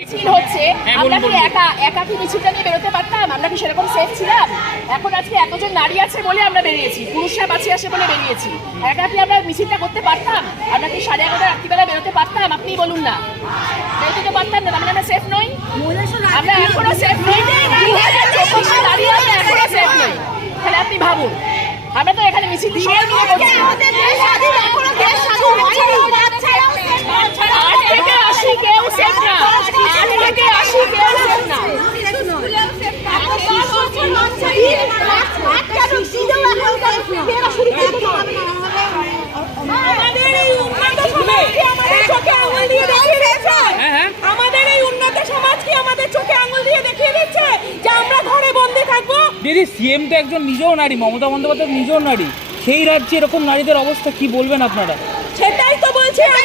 মিছিল হচ্ছে হ্যাঁ, আমরা কি একা একা কি মিছিলটা নিয়ে বেরোতে পারতাম আমরা কি সেরকম সেফ ছিলাম। এখন আজকে এতজন নারী আছে বলে আমরা বেরিয়েছি পুরুষরা বাঁচে আসে বলে বেরিয়েছি। একা কি আমরা মিছিলটা করতে পারতাম আমরা কি সাড়ে এগারোটা রাত্রিবেলা বেরোতে পারতাম? আপনি বলুন না। বেরোতে তো পারতাম না মানে আমরা সেফ নই। আমরা এখনও সেফ নই। দু চব্বিশে দাঁড়িয়ে আমরা এখনও সেফ নই। তাহলে আপনি ভাবুন আমরা তো এখানে মিছিল আমাদের এই আমাদের চোখে আঙুল দিয়ে দেখিয়ে দিচ্ছে যে আমরা ঘরে বন্দি থাকব দিদি সিএম তো একজন নিজেও নারী মমতা বন্দ্যোপাধ্যায় নিজেও নারী সেই রাজ্যে এরকম নারীদের অবস্থা কি বলবেন আপনারা সেটাই তো বলছি আমরা